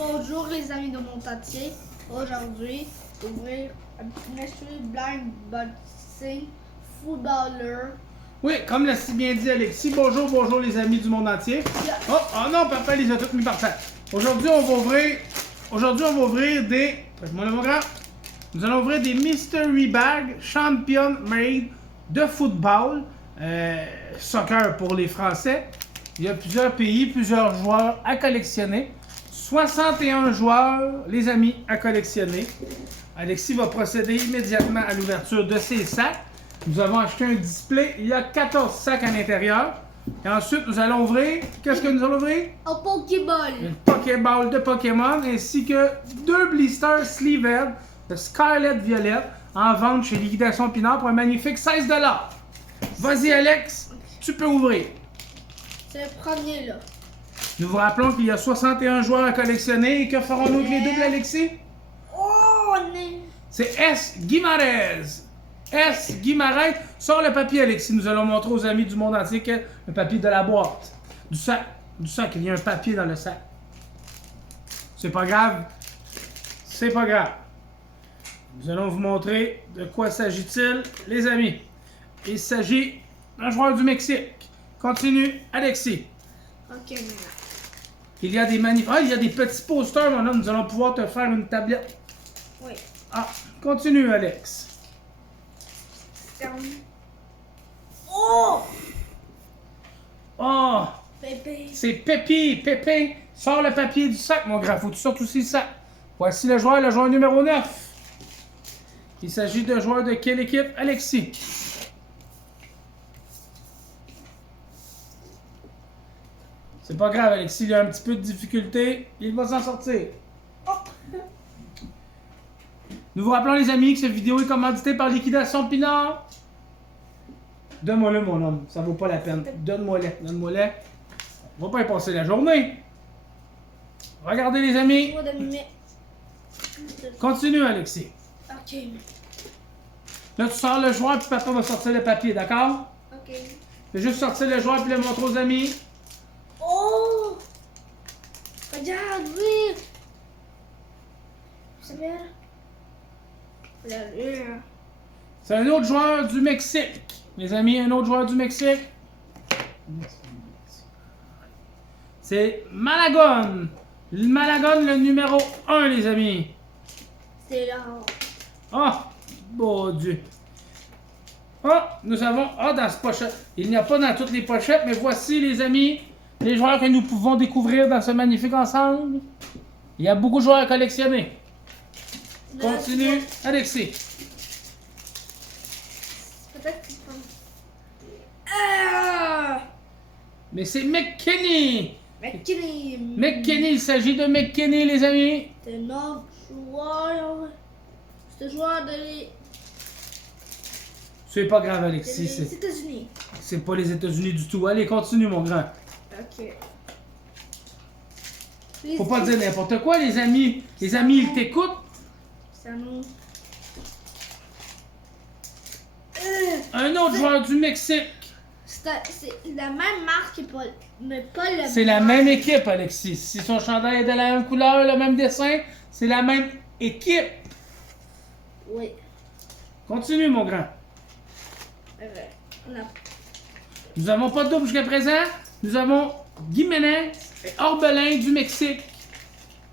Bonjour les amis de mon tatier. Aujourd'hui, ouvrir un mystery blind boxing footballer. Oui, comme l'a si bien dit Alexis, bonjour les amis du monde entier. Oh non, papa les a toutes mis par terre. Aujourd'hui, on va ouvrir des... Prête-moi le mot grand. Nous allons ouvrir des Mystery Bag Champion Made de football. Soccer pour les Français. Il y a plusieurs pays, plusieurs joueurs à collectionner. 61 joueurs, les amis, à collectionner. Alexis va procéder immédiatement à l'ouverture de ces sacs. Nous avons acheté un display. Il y a 14 sacs à l'intérieur. Et ensuite, nous allons ouvrir... Qu'est-ce que nous allons ouvrir? Un Pokéball. Une Pokéball de Pokémon ainsi que 2 blisters Sleeved de Scarlet Violet en vente chez Liquidation Pinard pour un magnifique 16 $. Vas-y, Alex, tu peux ouvrir. C'est le premier là. Nous vous rappelons qu'il y a 61 joueurs à collectionner. Et que ferons-nous avec les doubles, Alexis? Oh, on est... C'est S. Guimarães. S. Guimarães. Sors le papier, Alexis. Nous allons montrer aux amis du monde entier que le papier de la boîte. Du sac. Il y a un papier dans le sac. C'est pas grave. C'est pas grave. Nous allons vous montrer de quoi s'agit-il, les amis. Il s'agit d'un joueur du Mexique. Continue, Alexis. Ok, maintenant. Il y a des il y a des petits posters, mon homme. Nous allons pouvoir te faire une tablette. Oui. Ah, continue, Alex. Oh! Oh, Pépé. c'est Pépé. Sors le papier du sac, mon grand. Faut que tu sortes aussi le sac. Voici le joueur numéro 9. Il s'agit de joueur de quelle équipe, Alexis? C'est pas grave, Alexis, il a un petit peu de difficulté. Il va s'en sortir. Oh. Nous vous rappelons, les amis, que cette vidéo est commanditée par Liquidation Pinard. Donne-moi-le, mon homme. Ça vaut pas la peine. Donne-moi-le. On va pas y passer la journée. Regardez, les amis. Continue, Alexis. Ok. Là, tu sors le joueur, puis papa va sortir le papier, d'accord? Ok. Fais juste sortir le joueur, puis le montrer aux amis. Oh! Regarde, oui! C'est bien. C'est un autre joueur du Mexique. Les amis, un autre joueur du Mexique. C'est Malagón. Malagón, le numéro 1, les amis. C'est là. Oh, bon Dieu. Oh, nous avons... Ah, dans cette pochette. Il n'y a pas dans toutes les pochettes, mais voici, les amis, les joueurs que nous pouvons découvrir dans ce magnifique ensemble. Il y a beaucoup de joueurs à collectionner. Continue, Alexis. Peut-être qu'il faut... Ah! Mais c'est McKinney. McKinney. Il s'agit de McKinney, les amis. C'est notre joueur. C'est le joueur des C'est pas grave, Alexis. États-Unis. C'est pas les États-Unis du tout. Allez, continue, mon grand. Ok. Faut pas dire n'importe quoi, les amis. Les amis, ils t'écoutent. C'est nous. Un autre joueur du Mexique. C'est la même marque, mais pas le... C'est la même équipe, Alexis. Si son chandail est de la même couleur, le même dessin, c'est la même équipe. Oui. Continue, mon grand. On a... Nous n'avons pas de double jusqu'à présent. Nous avons Guiménez et Orbelin du Mexique.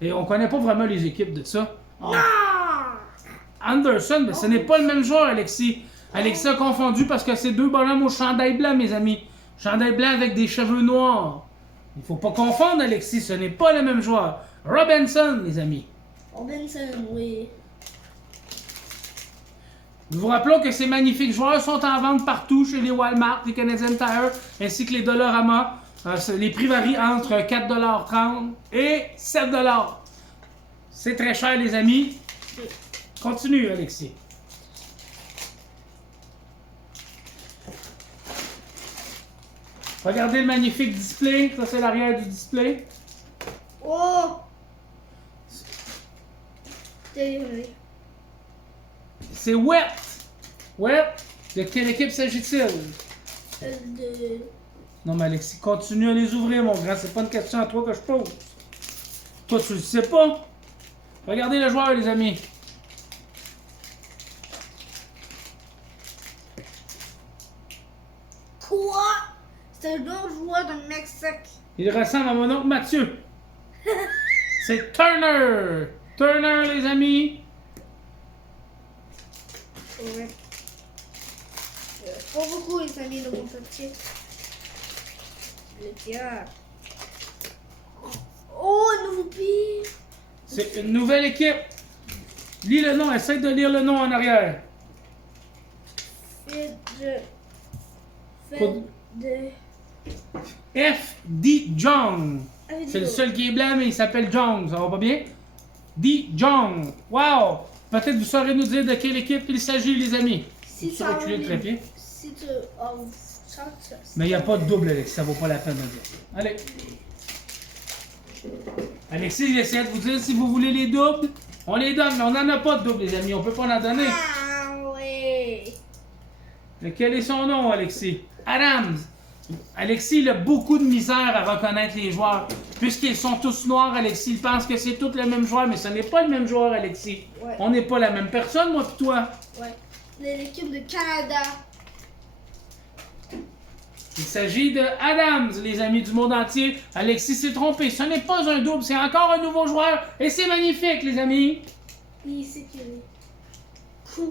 Et on connaît pas vraiment les équipes de ça. Oh. Anderson, mais ce n'est pas le même joueur, Alexis. Alexis a confondu parce que c'est deux bonhommes au chandail blanc, mes amis. Chandail blanc avec des cheveux noirs. Il faut pas confondre, Alexis. Ce n'est pas le même joueur. Robinson, les amis. Robinson, oui. Nous vous rappelons que ces magnifiques joueurs sont en vente partout chez les Walmart, les Canadian Tire, ainsi que les Dollarama. Les prix varient entre 4,30 $ et 7 $. C'est très cher, les amis. Continue, Alexis. Regardez le magnifique display. Ça, c'est l'arrière du display. Oh! C'est Wet. Wet. De quelle équipe s'agit-il? De... Non, mais Alexis, continue à les ouvrir, mon grand. C'est pas une question à toi que je pose. Toi, tu le sais pas? Regardez le joueur, les amis. Quoi? C'est un autre joueur de Mexique. Il ressemble à mon oncle Mathieu. C'est Turner. Turner, les amis. Ouais. Pas beaucoup, les amis, de mon petit. Le tiens. Oh, un nouveau pire. C'est une nouvelle équipe. Lis le nom, essaye de lire le nom en arrière. F.D. Jong. C'est le seul qui est blanc, mais il s'appelle Jong. Ça va pas bien? D. Jong. Wow! Peut-être vous saurez nous dire de quelle équipe il s'agit, les amis. Si tu reculer le trépied? Si tu... Mais il n'y a pas de double, Alexis. Ça vaut pas la peine de dire. Allez. Alexis, j'essaie de vous dire si vous voulez les doubles. On les donne, mais on n'en a pas de double, les amis. On peut pas en donner. Ah oui. Quel est son nom, Alexis? Adams. Alexis, il a beaucoup de misère à reconnaître les joueurs. Puisqu'ils sont tous noirs, Alexis, il pense que c'est tous le même joueur, mais ce n'est pas le même joueur, Alexis. Ouais. On n'est pas la même personne, moi et toi. Ouais. L'équipe de Canada. Il s'agit de Adams, les amis du monde entier. Alexis s'est trompé. Ce n'est pas un double, c'est encore un nouveau joueur. Et c'est magnifique, les amis. Oui, c'est qui? Quoi?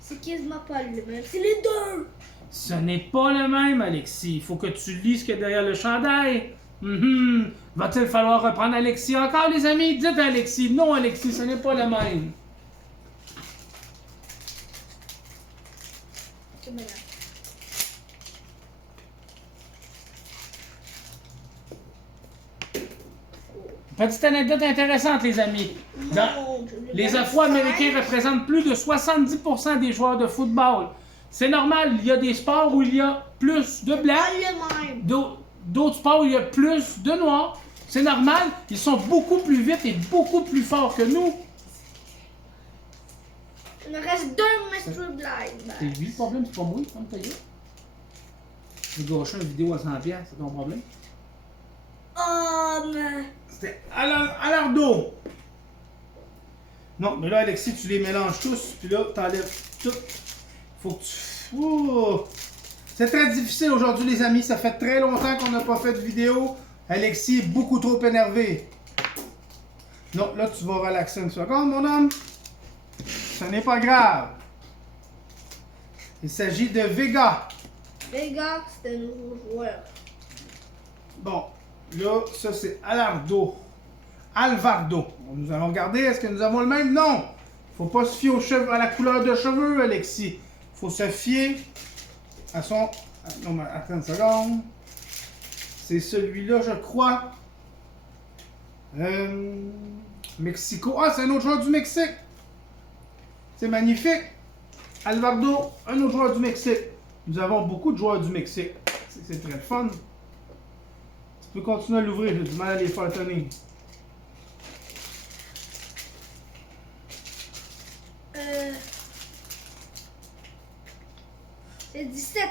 C'est quasiment pas le même. C'est les deux. Ce n'est pas le même, Alexis. Il faut que tu lis ce qu'il y a derrière le chandail. Va-t-il falloir reprendre Alexis encore, les amis? Dites à Alexis. Non, Alexis, ce n'est pas le même. C'est malade. Petite anecdote intéressante, les amis. Les Afro-Américains représentent plus de 70% des joueurs de football. C'est normal, il y a des sports où il y a plus de blancs, d'autres sports où il y a plus de noirs. C'est normal, ils sont beaucoup plus vite et beaucoup plus forts que nous. Il me reste deux Mr. Blind. C'est lui le problème, c'est pas moi, comme t'as dit. J'ai gâché une vidéo à 100$, c'est ton problème. Mais... C'était Alardo. Non, mais là, Alexis, tu les mélanges tous, puis là, t'enlèves tout. Faut que tu... Ouh. C'est très difficile aujourd'hui, les amis. Ça fait très longtemps qu'on n'a pas fait de vidéo. Alexis est beaucoup trop énervé. Non, là, tu vas relaxer une seconde, mon homme. Ce n'est pas grave. Il s'agit de Vega. Vega, c'est un nouveau joueur. Bon, là, ça, c'est Alardo. Alvardo. Nous allons regarder, est-ce que nous avons le même? Non! Faut pas se fier à la couleur de cheveux, Alexis. Faut se fier à son... Non, mais attends une seconde. C'est celui-là, je crois. Mexico. Ah, c'est un autre joueur du Mexique. C'est magnifique. Alvardo, un autre joueur du Mexique. Nous avons beaucoup de joueurs du Mexique. C'est très fun. Tu peux continuer à l'ouvrir, j'ai du mal à les faire tenir. C'est 17.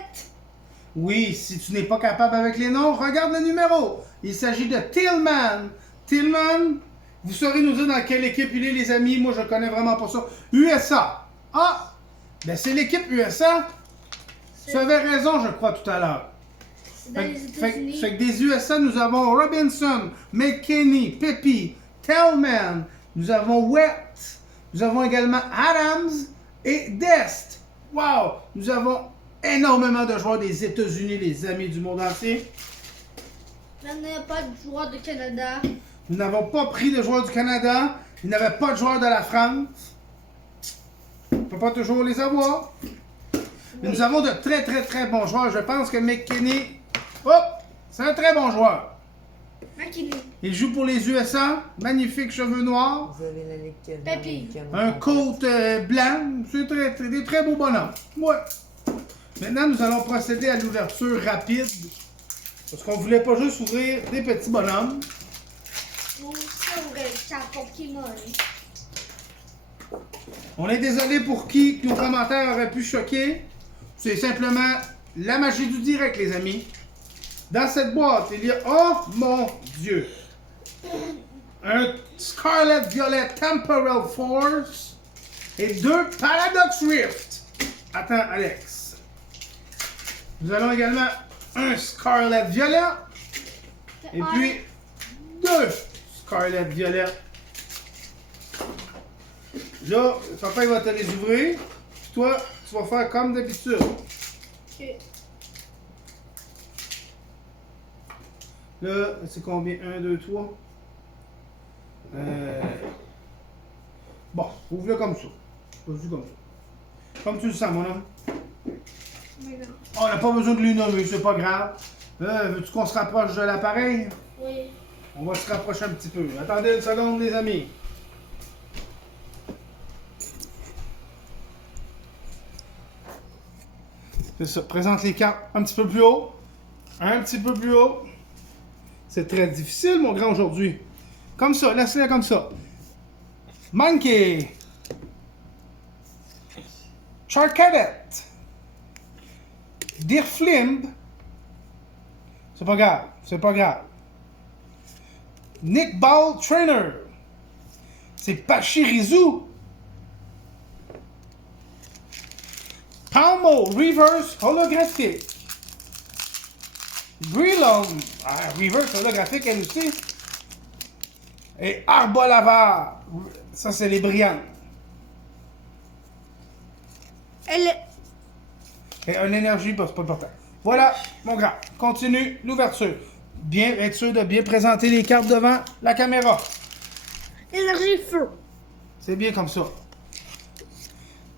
Oui, si tu n'es pas capable avec les noms, regarde le numéro. Il s'agit de Tillman. Tillman, vous saurez nous dire dans quelle équipe il est, les amis. Moi, je connais vraiment pas ça. USA. Ah, ben c'est l'équipe USA. Tu avais raison, je crois, tout à l'heure. C'est dans les États-Unis. Fait que des USA, nous avons Robinson, McKinney, Pepe, Tillman. Nous avons Wett. Nous avons également Adams et Dest. Wow! Nous avons énormément de joueurs des États-Unis, les amis du monde entier. Là, il n'y a pas de joueurs du Canada. Nous n'avons pas pris de joueurs du Canada. Il n'y avait pas de joueurs de la France. On ne peut pas toujours les avoir. Mais nous avons de très, très, très bons joueurs. Je pense que McKinney, c'est un très bon joueur. McKinney. Il joue pour les USA. Magnifique cheveux noirs. Vous avez la lecture Pepe. Un coat blanc. C'est des très beaux bonhommes. Ouais. Maintenant, nous allons procéder à l'ouverture rapide. Parce qu'on ne voulait pas juste ouvrir des petits bonhommes. Nous aussi, on regarde ça Pokémon. On est désolé pour qui nos commentaires auraient pu choquer. C'est simplement la magie du direct, les amis. Dans cette boîte, il y a... Oh mon Dieu! un Scarlet Violet Temporal Force et 2 Paradox Rift. Attends, Alex. Nous allons également un Scarlet Violet et puis 2 Scarlet Violet. Là, papa il va te les ouvrir. Puis toi, tu vas faire comme d'habitude. Ok. Là, c'est combien? 1, 2, 3. Bon, ouvre-le comme ça. Ouvre-le comme ça. Comme tu le sens, mon homme. On n'a pas besoin de lui nommer, c'est pas grave. Veux-tu qu'on se rapproche de l'appareil? Oui. On va se rapprocher un petit peu. Attendez une seconde, les amis. C'est ça. Présente les cartes un petit peu plus haut. Un petit peu plus haut. C'est très difficile, mon grand, aujourd'hui. Comme ça, laisse-les comme ça. Monkey. Charcadet. Dirflimb. C'est pas grave, c'est pas grave. Nick Ball Trainer. C'est Pachirisu. Palmo Reverse Holographique. Breloom. Reverse Holographique elle aussi. Et Arbolava. Ça c'est les brillantes. Elle est... Et une énergie, c'est pas important. Voilà, mon grand. Continue l'ouverture. Bien être sûr de bien présenter les cartes devant la caméra. Énergie feu. C'est bien comme ça.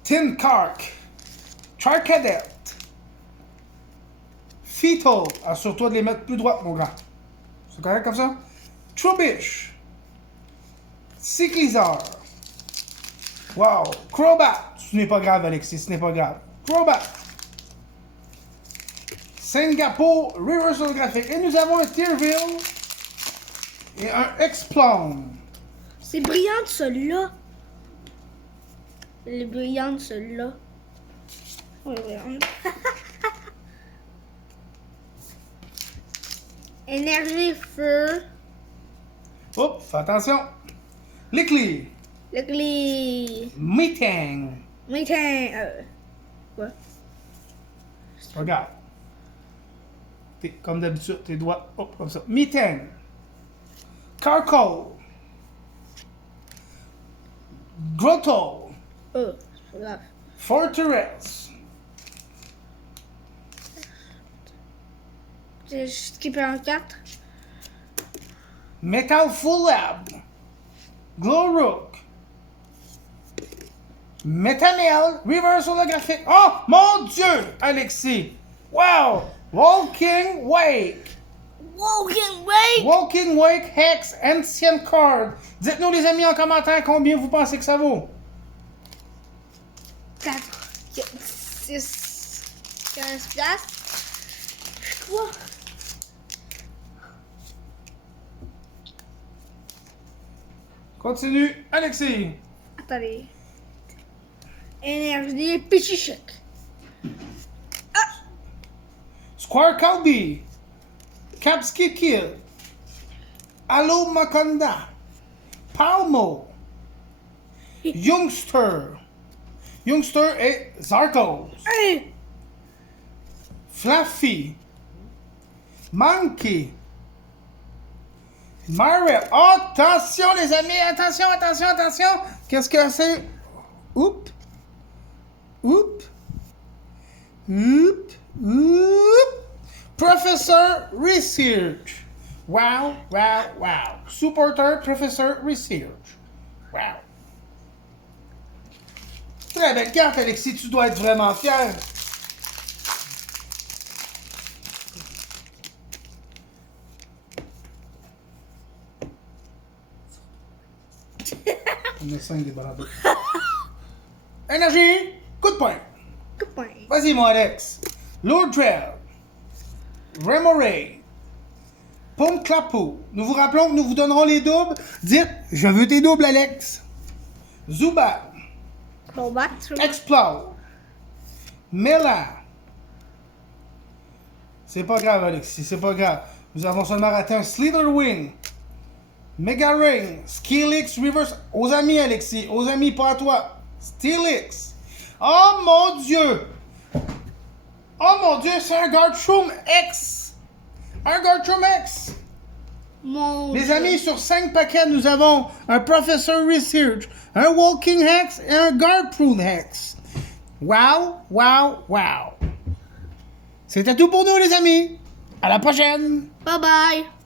Tin Kark. Charcadet. Fetal. Assure-toi de les mettre plus droites, mon grand. C'est correct comme ça? Trubbish. Cyclizar. Wow. Crobat. Ce n'est pas grave, Alexis, ce n'est pas grave. Crobat. Singapour Reversal Graphic. Et nous avons un Tyrville et un Explone. C'est brillant, celui-là. Elle est brillante, celui-là. Oui, brillante. Énergie feu. Oups, fais attention. Lickly. Le glis. Meeting. Meeting. Quoi? Regarde. Comme d'habitude, tes doigts, hop, comme ça. Meeting. Carcoal. Grotto. C'est pas grave. Fortress. J'ai skippé en 4. Metal Full Lab. Glowrook. Metanel. Reverse holographique. Oh, mon Dieu, Alexis. Wow. Walking Wake. Walking Way. Walking Wake Hex Ancient Card. Dites-nous, les amis, en commentaire combien vous pensez que ça vaut. 4, 6, 15 places. Je crois. Continue, Alexis. Attendez. Énergie Pichichek. Square Calby. Kapski Kill. Allo Makonda. Palmo. Youngster. Youngster et Zarkos. Hey! Fluffy. Monkey. Mario. Attention les amis, attention, attention, attention. Qu'est-ce que c'est? Oups. Oups. Oups. Oups. Professor Research. Wow, wow, wow. Supporter Professor Research. Wow. Très belle carte, Alexis. Tu dois être vraiment fier. On est 5 des barados. Énergie! Coup de poing! Coup de poing. Vas-y, mon Alex. Lourdrell. Remoray. Pomme Clapot. Nous vous rappelons que nous vous donnerons les doubles. Dites, je veux tes doubles, Alex. Zubat. Combat. Explode. Mela. C'est pas grave, Alexis, c'est pas grave. Nous avons seulement raté un Slitherwing. Mega Ring, Skillix Reverse. Aux amis, Alexis. Aux amis, pas à toi. Steelix. Oh mon Dieu! Oh mon Dieu, c'est un Garchomp X! Un Garchomp X! Mon Les Dieu. amis, sur 5 paquets, nous avons un Professor Research, un Walking Hex et un Garprune Hex. Wow, wow, wow. C'était tout pour nous, les amis. À la prochaine! Bye bye.